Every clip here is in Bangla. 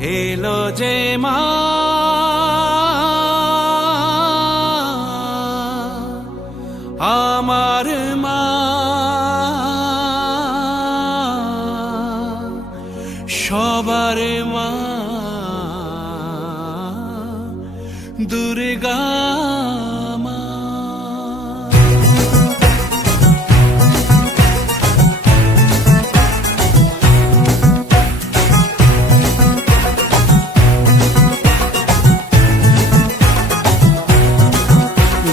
এলো যে মা আমার মা, সবার মা দুর্গা মা।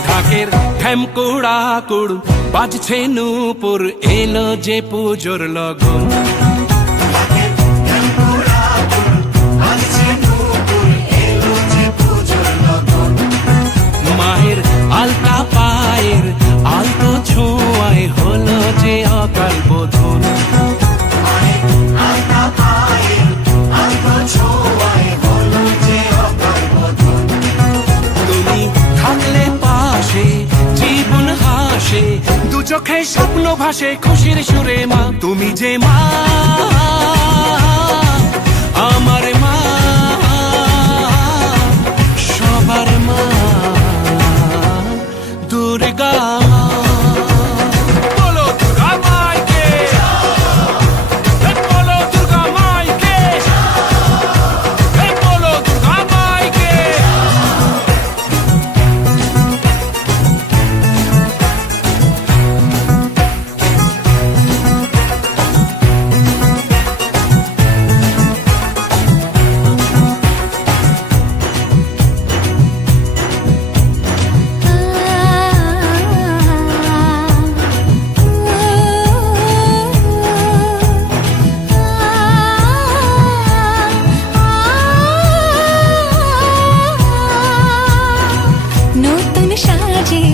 ঢাকের ঠ্যামকুড়া কুড় বাজছে নূপুর, এলো যে পুজোর লগন। মায়ের আলতা পায়ের আলতো ছোঁয়ায় হলো যে অকাল বোধন। তুমি থাকলে পাশে জীবন হাসে, দু চোখে স্বপ্ন ভাসে খুশির সুরে মা। তুমি যে মা আমার মা, সবার মা দুর্গা মা। বলো দুর্গা মাইকে, বলো দুর্গা মাইকে, বলো দুর্গা মাইকে। নতুন সাজে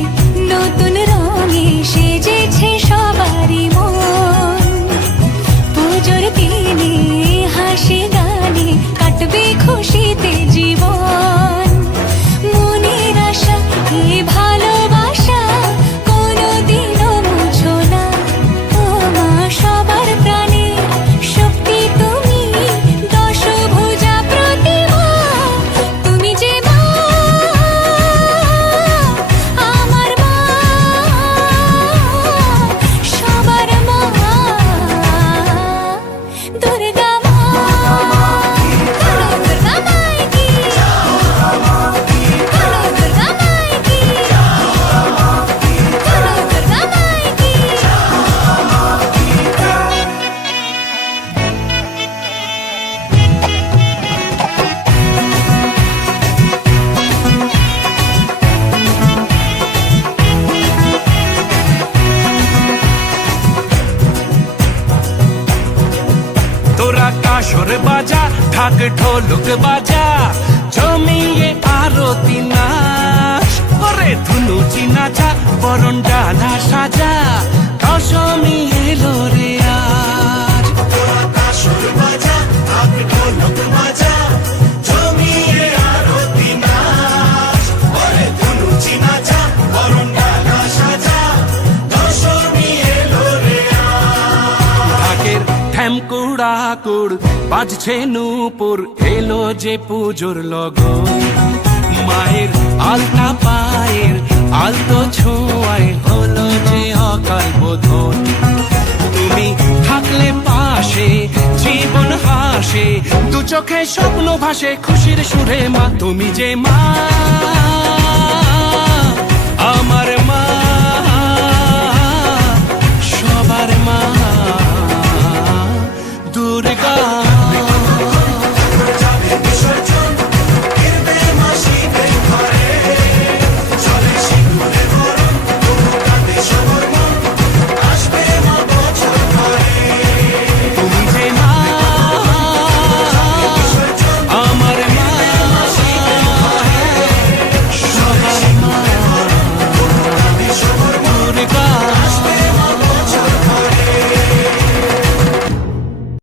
নতুন রঙে সেজেছে সবারই মন। পুজোর দিনে হাসি গানে কাটবে খুশিতে জীবন। মনের আশা এই ভালোবাসা কোনোদিনও মুছো না। ও মা সবার প্রাণে শক্তি তুমি, দশভুজা প্রতিমা। তুমি যে মা আমার মা, সবার মা দুর্গা মা। দুর্গা মাইকি, দুর্গা মাইকি, দুর্গা মাইকি। তোরা কাসর বাজা, ঢাক ঢোলক বাজা, জমিয়ে আরতি নাচ। ওরে ধুনুচি নাচা, বরণ ডালা সাজা, দশমী এলো রে আজ। তোরা কাসর বাজা, ঢাক ঢোলক বাজা, জমিয়ে আরতি নাচ। ওরে ধুনুচি নাচা, বরণ ডালা সাজা, দশমী এলো রে আজ। ঢাকের ঠ্যামকুড়া কুড় বাজছে নূপুর, এলো যে পুজোর লগন। মায়ের আলতা পায়ের আলতো ছোঁয়ায় হলো যে অকাল বোধন। তুমি থাকলে পাশে জীবন হাসে, দু চোখে স্বপ্ন ভাসে খুশির সুরে মা। তুমি যে মা আমার